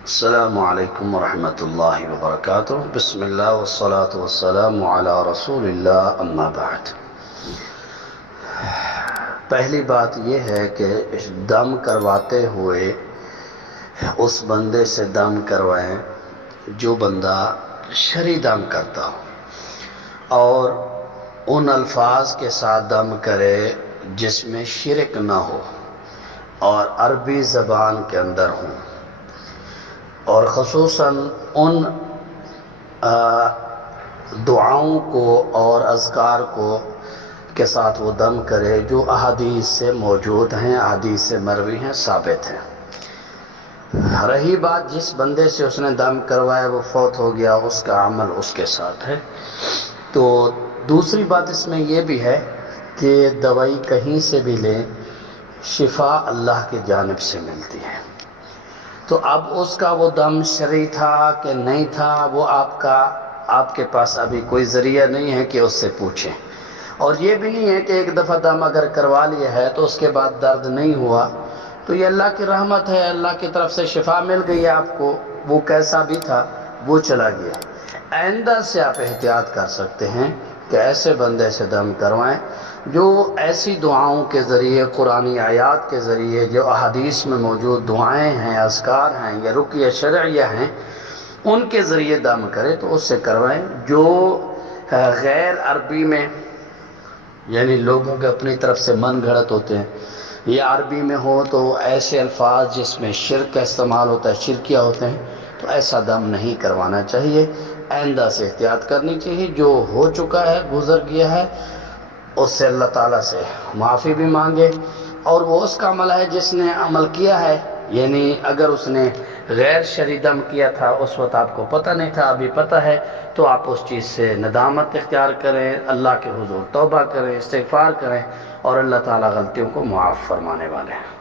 السلام علیکم ورحمۃ اللہ وبرکاتہ۔ بسم اللہ والصلاة والسلام علی رسول اللہ، اما بعد۔ پہلی بات یہ ہے کہ دم کرواتے ہوئے اس بندے سے دم کروائیں جو بندہ شرعی دم کرتا ہو، اور ان الفاظ کے ساتھ دم کرے جس میں شرک نہ ہو اور عربی زبان کے اندر ہوں، اور خصوصاً ان دعاؤں کو اور اذکار کو کے ساتھ وہ دم کرے جو احادیث سے موجود ہیں، احادیث سے مروی ہیں، ثابت ہیں۔ رہی بات جس بندے سے اس نے دم کروایا وہ فوت ہو گیا، اس کا عمل اس کے ساتھ ہے۔ تو دوسری بات اس میں یہ بھی ہے کہ دوائی کہیں سے بھی لیں، شفا اللہ کی جانب سے ملتی ہے۔ تو اب اس کا وہ دم شرعی تھا کہ نہیں تھا، وہ آپ کے پاس ابھی کوئی ذریعہ نہیں ہے کہ اس سے پوچھیں، اور یہ بھی نہیں ہے کہ ایک دفعہ دم اگر کروا لیا ہے تو اس کے بعد درد نہیں ہوا تو یہ اللہ کی رحمت ہے، اللہ کی طرف سے شفا مل گئی آپ کو، وہ کیسا بھی تھا وہ چلا گیا۔ آئندہ سے آپ احتیاط کر سکتے ہیں کہ ایسے بندے سے دم کروائیں جو ایسی دعاؤں کے ذریعے، قرآنی آیات کے ذریعے، جو احادیث میں موجود دعائیں ہیں، اذکار ہیں یا رقیہ شرعیہ ہیں، ان کے ذریعے دم کرے تو اس سے کروائیں۔ جو غیر عربی میں، یعنی لوگوں کے اپنی طرف سے من گھڑت ہوتے ہیں، یا عربی میں ہو تو ایسے الفاظ جس میں شرک کا استعمال ہوتا ہے، شرکیہ ہوتے ہیں، تو ایسا دم نہیں کروانا چاہیے۔ آئندہ سے احتیاط کرنی چاہیے۔ جو ہو چکا ہے، گزر گیا ہے، اس سے اللہ تعالیٰ سے معافی بھی مانگے، اور وہ اس کا عمل ہے جس نے عمل کیا ہے، یعنی اگر اس نے غیر شرعی دم کیا تھا، اس وقت آپ کو پتہ نہیں تھا، ابھی پتہ ہے، تو آپ اس چیز سے ندامت اختیار کریں، اللہ کے حضور توبہ کریں، استغفار کریں، اور اللہ تعالیٰ غلطیوں کو معاف فرمانے والے ہیں۔